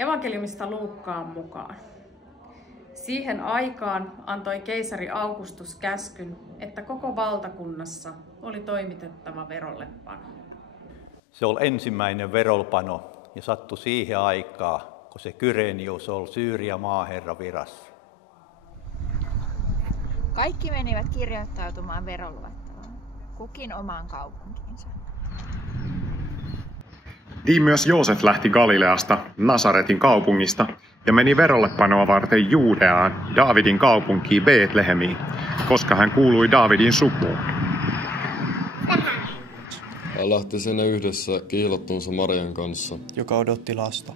Evankeliumista Luukkaan mukaan. Siihen aikaan antoi keisari Augustus käskyn, että koko valtakunnassa oli toimitettava verollepano. Se oli ensimmäinen verollepano ja sattui siihen aikaan, kun se Kyrenius oli Syyria maaherra virassa. Kaikki menivät kirjoittautumaan veroluetteloon, kukin omaan kaupunkiinsa. Niin myös Joosef lähti Galileasta, Nasaretin kaupungista, ja meni verollepanoa varten Juudeaan, Daavidin kaupunkiin Betlehemiin, koska hän kuului Daavidin sukuun. Hän lähti sinne yhdessä kiilattuunsa Marian kanssa, joka odotti lasta.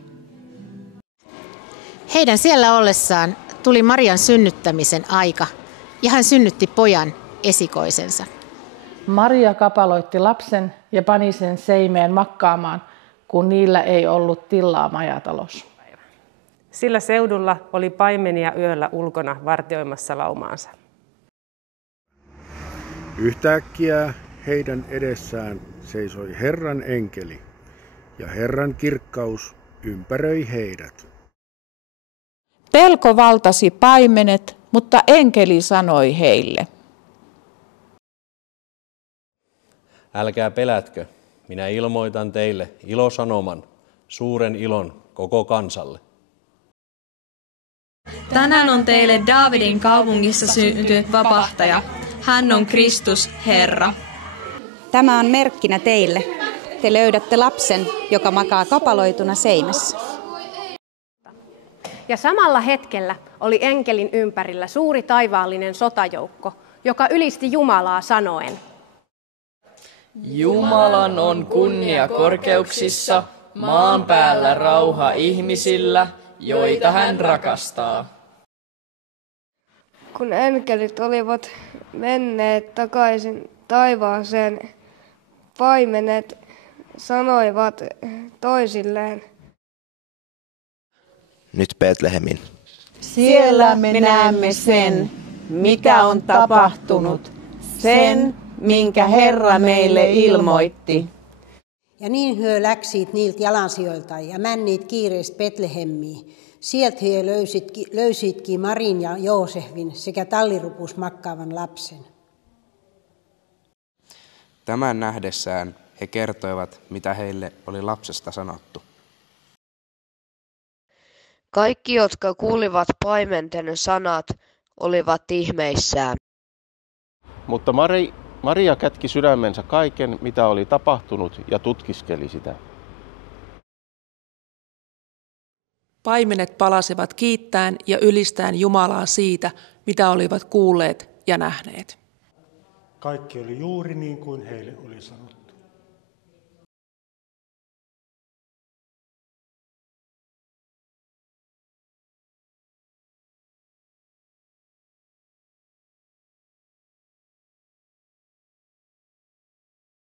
Heidän siellä ollessaan tuli Marian synnyttämisen aika, ja hän synnytti pojan, esikoisensa. Maria kapaloitti lapsen ja pani sen seimeen makkaamaan, kun niillä ei ollut tilaa majatalossa. Sillä seudulla oli paimenia yöllä ulkona vartioimassa laumaansa. Yhtäkkiä heidän edessään seisoi Herran enkeli, ja Herran kirkkaus ympäröi heidät. Pelko valtasi paimenet, mutta enkeli sanoi heille: Älkää pelätkö, minä ilmoitan teille ilosanoman, suuren ilon koko kansalle. Tänään on teille Daavidin kaupungissa syntynyt vapahtaja. Hän on Kristus, Herra. Tämä on merkkinä teille. Te löydätte lapsen, joka makaa kapaloituna seimessä. Ja samalla hetkellä oli enkelin ympärillä suuri taivaallinen sotajoukko, joka ylisti Jumalaa sanoen: Jumalan on kunnia korkeuksissa, maan päällä rauha ihmisillä, joita hän rakastaa. Kun enkelit olivat menneet takaisin taivaaseen, paimenet sanoivat toisilleen: Nyt Betlehemin. Siellä me näemme sen, mikä on tapahtunut, sen, minkä Herra meille ilmoitti. Ja niin hyö läksit niiltä jalansijoilta ja männit kiireistä Betlehemiin. Sieltä he löysitkin Marin ja Joosefin sekä tallirupus makkaavan lapsen. Tämän nähdessään he kertoivat, mitä heille oli lapsesta sanottu. Kaikki, jotka kuulivat paimenten sanat, olivat ihmeissään. Mutta Maria kätki sydämensä kaiken, mitä oli tapahtunut, ja tutkiskeli sitä. Paimenet palasivat kiittäen ja ylistäen Jumalaa siitä, mitä olivat kuulleet ja nähneet. Kaikki oli juuri niin kuin heille oli sanottu.